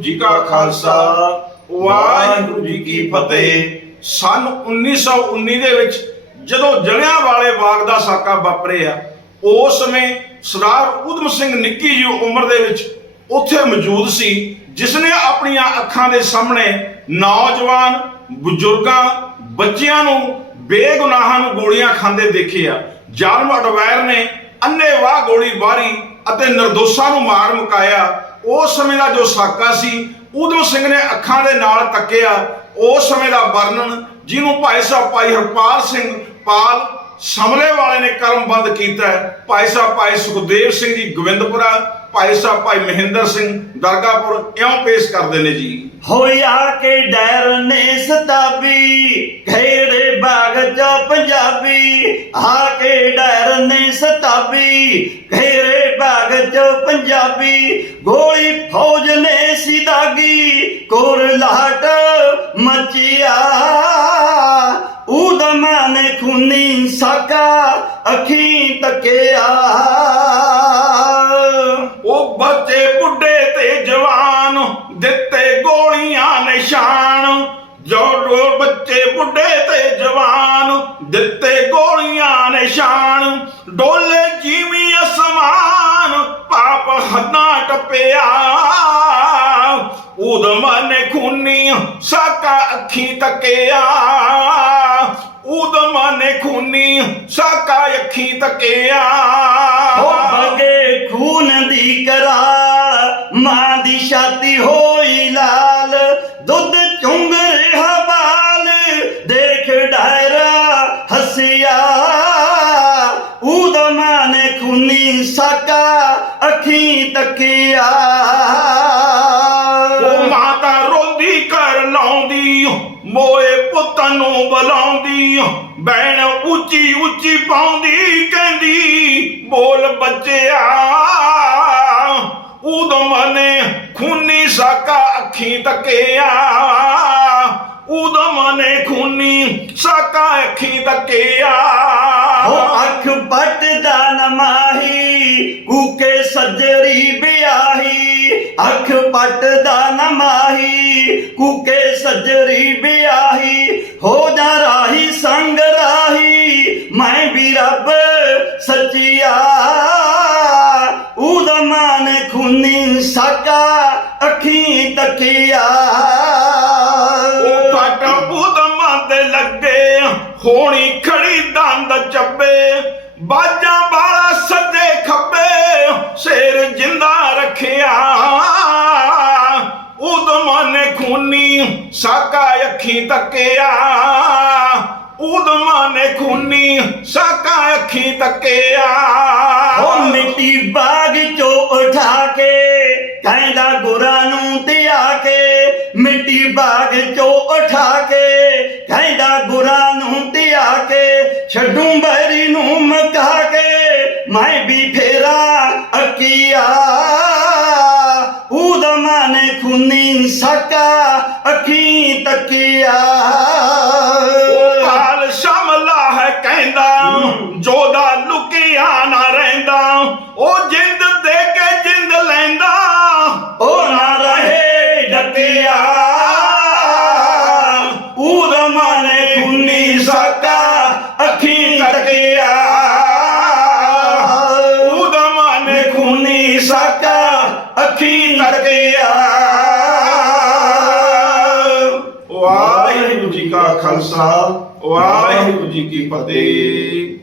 ਜੀ ਕਾ ਖਾਲਸਾ, ਵਾਹਿਗੁਰੂ ਜੀ ਕੀ ਫਤਿਹ। ਸਨ 1919 ਦੇ ਵਿੱਚ ਜਦੋਂ ਜਲਿਆਂ ਵਾਲੇ ਬਾਗ ਦਾ ਸਾਕਾ ਵਾਪਰਿਆ, ਉਸ ਸਮੇਂ ਸਰਦਾਰ ਉਦਮ ਸਿੰਘ ਨਿੱਕੀ ਜੀ ਉਮਰ ਦੇ ਵਿੱਚ ਉੱਥੇ ਮੌਜੂਦ ਸੀ ਜਿਸ ਨੇ ਆਪਣੀਆਂ ਅੱਖਾਂ ਦੇ ਸਾਹਮਣੇ ਨੌਜਵਾਨ, ਬਜ਼ੁਰਗਾਂ, ਬੱਚਿਆਂ ਨੂੰ ਬੇਗੁਨਾਹਾਂ ਨੂੰ ਗੋਲੀਆਂ ਖਾਂਦੇ ਦੇਖਿਆ। ਜ਼ਾਲਮ ਅਡਵੈਰ ਨੇ ਅੰਨ੍ਹੇਵਾਹ ਗੋਲੀ ਬਾਰੀ ਅਤੇ ਨਿਰਦੋਸ਼ਾਂ ਨੂੰ ਮਾਰ ਮੁਕਾਇਆ। ਉਸ ਸਮੇਂ ਦਾ ਜੋ ਸਾਕਾ ਸੀ ਉਦਮ ਸਿੰਘ ਨੇ ਅੱਖਾਂ ਦੇ ਨਾਲ ਤੱਕਿਆ। ਉਸ ਸਮੇਂ ਦਾ ਵਰਣਨ ਜਿਹਨੂੰ ਭਾਈ ਸਾਹਿਬ ਭਾਈ ਹਰਪਾਲ ਸਿੰਘ ਪਾਲ ਸਮਲੇ ਵਾਲੇ ਨੇ ਕਰਮਬੰਦ ਕੀਤਾ ਹੈ। ਭਾਈ ਸਾਹਿਬ ਭਾਈ ਸੁਖਦੇਵ ਸਿੰਘ ਜੀ ਗੋਬਿੰਦਪੁਰਾ, ਭਾਈ ਸਾਹਿਬ ਭਾਈ ਮਹਿੰਦਰ ਸਿੰਘ ਦਰਗਾਪੁਰ ਇਉਂ ਪੇਸ਼ ਕਰਦੇ ਨੇ ਜੀ। ਹੋਇਆ ਕੇ ਡੈਰ ਨੇ ਸਤਾਬੀ ਘੇਰੇ ਬਾਗ ਚ ਪੰਜਾਬੀ। ਆ ਕੇ ਡਰ ਨੇ ਸਤਾਬੀ ਘੇਰੇ ਬਾਗ ਚ ਪੰਜਾਬੀ, ਗੋਲੀ ਫੌਜ ਨੇ ਸੀ ਦਾਗੀ, ਕੋਰ ਲਾਟ ਮਚਿਆ। ਉਦਮਾ ਨੇ ਖੂਨੀ ਸਾਕਾ, ਅੱਖੀ ਤੱਕਿਆ। ਉਹ ਬੱਚੇ ਬੁੱਢੇ ਤੇ ਜਵਾਨ, ਦਿੱਤੇ ਗੋਲੀਆਂ ਨਿਸ਼ਾਨ। ਜੋ ਬੱਚੇ ਬੁੱਢੇ ਤੇ ਜਵਾਨ, ਦਿੱਤੇ ਗੋਲੀਆਂ ਨਿਸ਼ਾਨ। ਡੋਲੇ ਜੀਵੀ ਪਾਪ ਟੱਪਿਆ। ਉਦਮ ਨੇ ਖੂਨੀ ਸਾਕਾ ਅੱਖੀ ਤੱਕਿਆ। ਉਦਮ ਨੇ ਖੂਨੀ ਸਾਕਾ ਅੱਖੀ ਤੱਕਿਆ। ਹੋ ਬਗੇ ਖੂਨ ਦੀ ਕਰਾ, ਮਾਂ ਦੀ ਸ਼ਾਦੀ ਹੋਈ ਲਾ। ਉਦਮਾ ਖੂਨੀ ਸਾਕਾ ਅੱਖੀ ਤੱਕਿਆ। ਉਹ ਮਾਤਾ ਰੋਂਦੀ ਕਰ ਲਾਉਂਦੀ, ਮੋਏ ਪੁੱਤ ਨੂੰ ਬੁਲਾਉਂਦੀ ਬੈਣ ਉੱਚੀ ਉੱਚੀ ਪਾਉਂਦੀ, ਕਹਿੰਦੀ, ਬੋਲ ਬੱਚਿਆ ਉਦਮ ਨੇ ਖੂਨੀ ਸਾਕਾ ਅੱਖੀ ਤੱਕਿਆ। ਉਦਮ ਨੇ ਖੂਨੀ ਸਾਕਾ ਅੱਖੀ ਤੱਕਿਆ। ਹੋ ਅੱਖ ਪੱਟ ਦਾ ਨਮਾਹੀ ਕੂਕੇ ਸੱਜਰੀ ਬਿਆਹੀ ਅੱਖ ਪੱਟ ਦਾ ਨਮਾਹੀ ਕੂਕੇ ਸੱਜਰੀ ਬਿਆਹੀ ਹੋ ਜਾ ਰਾਹੀ ਸੰਗ ਰਾਹੀ ਮੈਂ ਵੀ ਰੱਬ ਸੱਚਿਆ ਉਦਮਾ ਨੇ ਖੂਨੀ ਸਾਕਾ ਅੱਖੀ ਤੱਕਿਆ ਹੋਣੀ ਖੜੀ ਦੰਦ ਚੱਬੇ, ਬਾਜਾਂ ਵਾਲਾ ਸੱਜੇ ਖੱਬੇ, ਸ਼ੇਰ ਜਿੰਦਾ ਰੱਖਿਆ। ਉਦਮਾਂ ਨੇ ਖੂਨੀ ਸਾਕਾ ਅੱਖੀ ਤੱਕਿਆ। ਉਦਮਾਂ ਨੇ ਖੂਨੀ ਸਾਕਾ ਅੱਖੀ ਤੱਕਿਆ। ਉਹ ਮਿੱਟੀ ਬਾਗ ਚੋਂ ਉਠਾ ਕੇ, ਕਹਿੰਦਾ ਗੁਰਾਂ ਨੂੰ ਧਿਆ ਕੇ, ਮਿੱਟੀ ਬਾਗ ਚੋਂ ਉਠਾ ਵੀ ਫੇਰਾ ਅਕੀਆ ਉਦਮਾ ਨੇ ਖੁਨੀ ਸਕਾ ਅੱਖੀ ਤੱਕਿਆ। ਉਹ ਕਾਲ ਸ਼ਮਲਾ ਹੈ ਕਹਿੰਦਾ ਜੋਦਾ ਲੁਕਿਆ ਨਾ ਰਹਿੰਦਾ। ਉਹ ਜਿੰਦ ਦੇ ਕੇ ਜਿੰਦ ਲੈਂਦਾ। ਉਹ ਨਾ ਰਹੇ ਡਕਿਆ। ਉਦਮਾ ਨੇ ਅੱਖੀ ਤੱਕਿਆ ਵਾਹਿਗੁਰੂ ਜੀ ਕਾ ਖਾਲਸਾ ਵਾਹਿਗੁਰੂ ਜੀ ਕੀ ਫਤਿਹ।